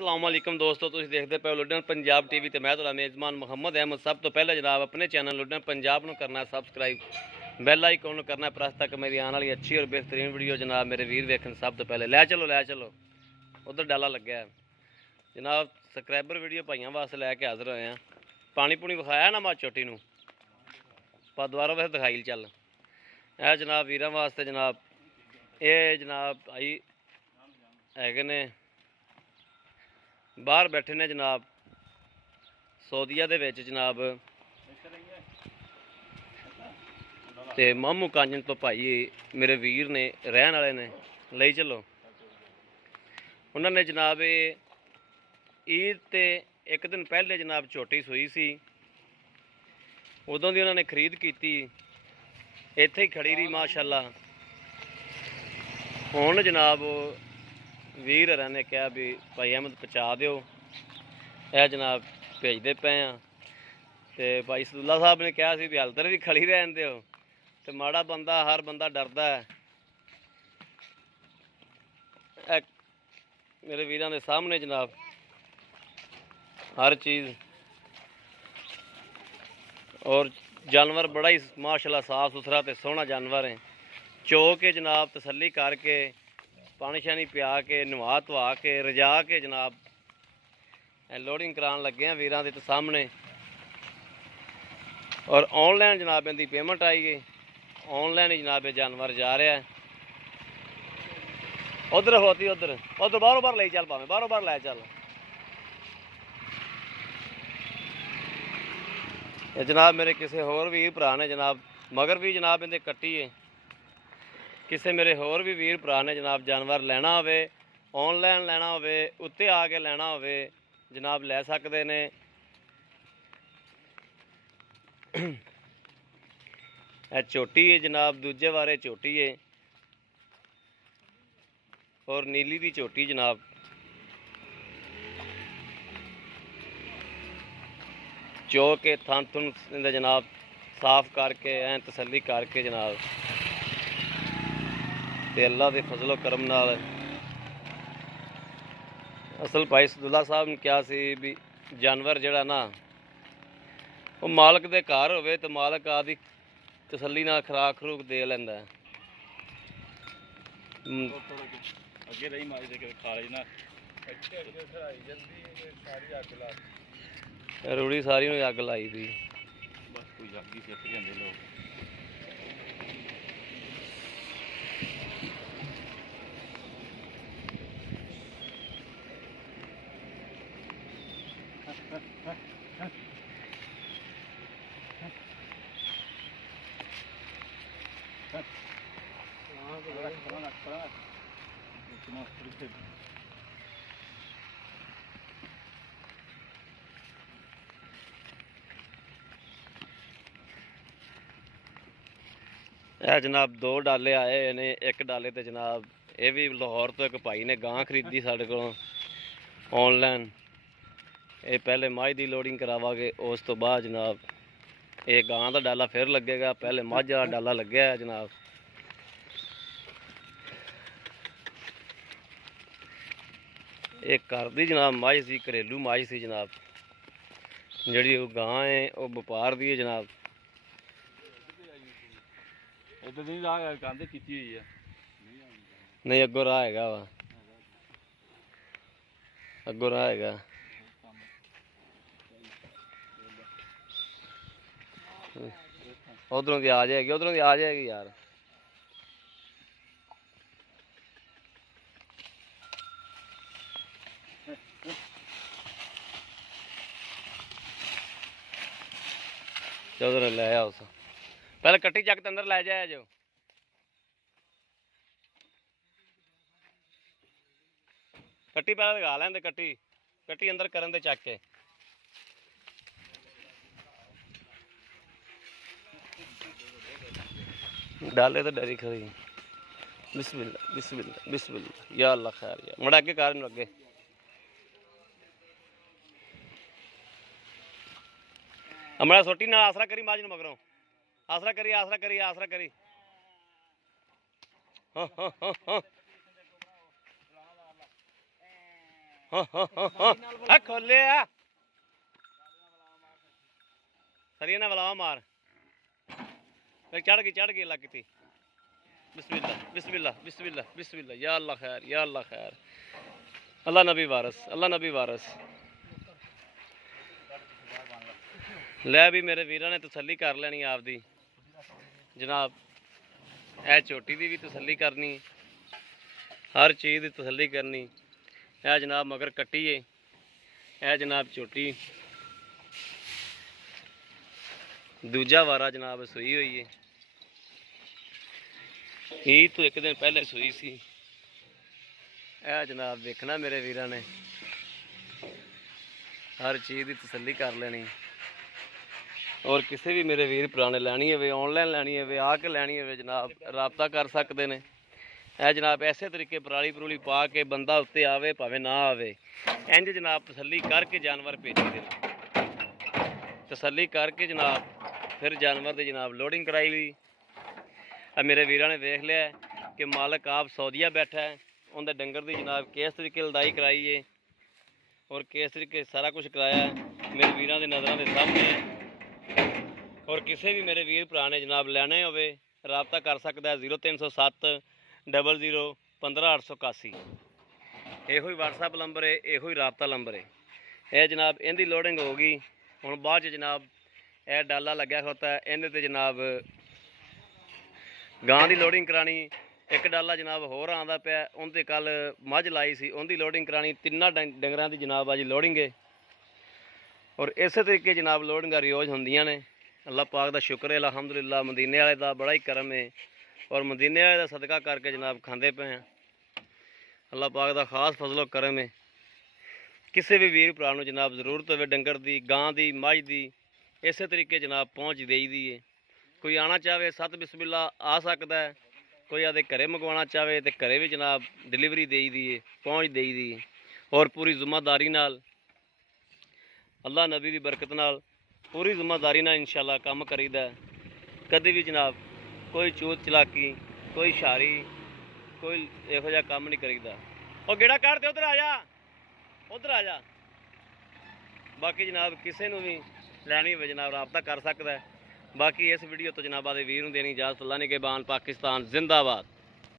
अस्सलाम वालेकुम दोस्तों, तुसीं देखते पे लुधियाना पंजाब टीवी ते मैं तुहाडा मेज़बान मुहम्मद अहमद। सब तो पहले जनाब अपने चैनल लुधियाना पंजाब नूं करना सबसक्राइब, बैल आइकन नूं करना प्रेस तक मेरी आने वाली अच्छी और बेहतरीन वीडियो जनाब मेरे वीर वेखन। सब तो पहले लै चलो उधर डाला लग्या है जनाब। सबसक्राइबर वीडियो भाइयों वास्ते लैके हाज़र होए हैं। पानी पूनी विखाया ना मा चोटी नूं पर दोबारा वैसे दिखाई चल है जनाब वीरां वास्ते जनाब। ये जनाब आई है ने बाहर बैठे ने जनाब सऊदीया दे विच जनाब ते मामू कांजन तो भाई मेरे वीर ने रहन वाले ने ले चलो। उन्होंने जनाब ईद ते एक दिन पहले जनाब झोटी सूई सी, उदों दी उन्होंने खरीद की इत्थे ही खड़ी रही माशाअल्लाह। हुण जनाब वीर हरां ने कहा भी भाई अहमद पहुँचा दिओ, यह जनाब भेजते पे हैं। तो भाई सदुल्ला साहब ने कहा भी हल भी खड़ी रहन दिओ, तो माड़ा बंदा हर बंदा डरदा है। मेरे वीरां दे सामने जनाब हर चीज़ और जानवर बड़ा ही माशाअल्लाह साफ सुथरा तो सोहना जानवर है। चो के जनाब तसल्ली करके पानी शानी पिया के नवा धवा के रजा के जनाब लोडिंग करान लगे हैं वीरां दे सामने। और ऑनलाइन जनाब इनकी पेमेंट आई गई, ऑनलाइन ही जनाब ये जानवर जा रहा है। उधर होती उधर बारों बार ले चल, भावें बारों बार लै चल। ये जनाब मेरे किसी होर वीर भरा ने जनाब मगर भी जनाब इनके कट्टी है। किसी मेरे होर भी वीर भरा ने जनाब जानवर लेना होवे, ऑनलाइन लेना होवे, उत्ते आके लेना होवे जनाब लै सकते ने। झोटी है जनाब, दूजे बारे झोटी है और नीली दी झोटी जनाब। चो के थन थुन जनाब साफ करके ऐन तसल्ली करके जनाब ते अल्लाह के फजलो करम नाल असल भाई सदुल्ला साहब ने कहा सी भी जानवर जड़ा ना वो मालक दे घर होवे तो मालक आदि तसल्ली नाल खुराक खरूक दे लैंदा है। रूड़ी सारी अग लाई थी। यह जनाब दो डाले आए ने, एक डाले तो जनाब ये भी लाहौर तो एक भाई ने गां खरीदी साढ़े को ऑनलाइन। ये पहले मझ की लोडिंग करावांगे, उस तो बाद जनाब ये गां का डाला फिर लगेगा। पहले मझ वाला डाला लग्या है जनाब। ये घर दी जनाब मझ सी, घरेलू मझ सी जनाब। जी गां है वह व्यापार दी है जनाब। नहीं अगों राह है वा, अगों राह है। उधरों की आ जाएगी, उधरों की आ जाएगी यार। उधर ले आओ पहले कट्टी चक अंदर लै जाए जो। कट्टी पहले लगा लेंदे, कट्टी कट्टी अंदर करन दे चक के। डाले तो डरी खड़ी। बिस्मिल्लाह बिस्मिल्लाह बिस्मिल्लाह या अल्लाह खैर या मुड़ा अगे कार अगे। हमारा सोटी ना आसरा करी माज मगरों आसरा करी आसरा करी आसरा करी। हाँ हाँ हाँ हाँ ਆ ਖੋਲਿਆ ਸਰੀਆ ਨਾ ਬਲਾਵਾ ਮਾਰ ਚੜ ਗਈ ਲੱਗ ਤੀ बिस्मिल्लाह बिस्मिल्लाह बिस्मिल्लाह बिस्मिल्लाह या अल्लाह खैर अल्लाह नबी वारस लै भी मेरे वीरां ने तसल्ली कर लैनी आपदी जनाब ए चोटी दी भी तसल्ली करनी हर चीज़ की तसल्ली करनी ए जनाब मगर कट्टी है ए जनाब चोटी दूजा वारा जनाब सूई हुई है ईद तो एक दिन पहले सूई सी ए जनाब देखना मेरे वीरां ने हर चीज़ की तसल्ली कर लेनी और किसी भी मेरे वीर भरा ने लैनी हो ऑनलाइन लैनी हो आके लैनी हो जनाब राबता कर सकते हैं ए जनाब ऐसे तरीके पराली परूली पा के बंदा उत्ते आवे भावें ना आवे इंज जनाब तसल्ली करके जानवर भेजी देना तसल्ली करके जनाब फिर जानवर की जनाब लोडिंग कराई हुई मेरे वीरां ने देख लिया कि मालक आप सऊदीया बैठा है उनके डंगर की जनाब किस तरीके लदाई कराई है और किस तरीके सारा कुछ कराया है मेरे वीरां दे नज़रां दे सामने है और किसी भी मेरे वीर भरा ने जनाब लैने होवे राबता कर सकता है 0307 00 15 881 यो व्हाट्सएप नंबर है यो राबता नंबर है यह जनाब इनकी लोडिंग होगी हुण बाद च जनाब यह डाला लग्या होता है इन्हें ते जनाब गां की लोडिंग करानी एक डाला जनाब होर आंदा पिया उनते कल मझ लाई सी उनकी लोडिंग करानी तिन्ना डंगरां की जनाब अज लोडिंग है और इस तरीके जनाब लोडिंग रियोज होंदियां ने अल्लाह पाक का शुक्र है अलहमदुलिल्लाह मदीने वाले का बड़ा ही करम है और मदीने वाले का सदका करके जनाब खांदे पे हैं अल्लाह पाक का खास फजलो करम है किसी भी वीर भरा नूं जनाब जरूरत हो डंगर की गां की मझ की इस तरीके जनाब पहुँच देई दी है कोई आना चाहे सत बिस्मिल्ला आ सकता है कोई आदे घरे मंगवाना चाहे तो घरे भी जनाब डिलीवरी दे दी है पहुँच दे दी है और पूरी जिम्मेदारी नाल अल्लाह नबी की बरकत नाल पूरी जिम्मेदारी नाल इंशाअल्लाह काम करीदा कभी भी जनाब कोई चूत चलाकी कोई शारी कोई इहो जिहा काम नहीं करीदा और गेड़ा काट दे उधर आ जा बाकी जनाब किसी नूं भी लैनी हो जनाब राबता कर सकता है बाकी इस वीडियो तो जनाबा दे वीर नूं देनी इजाजत अल्लाह ने के बान पाकिस्तान जिंदाबाद।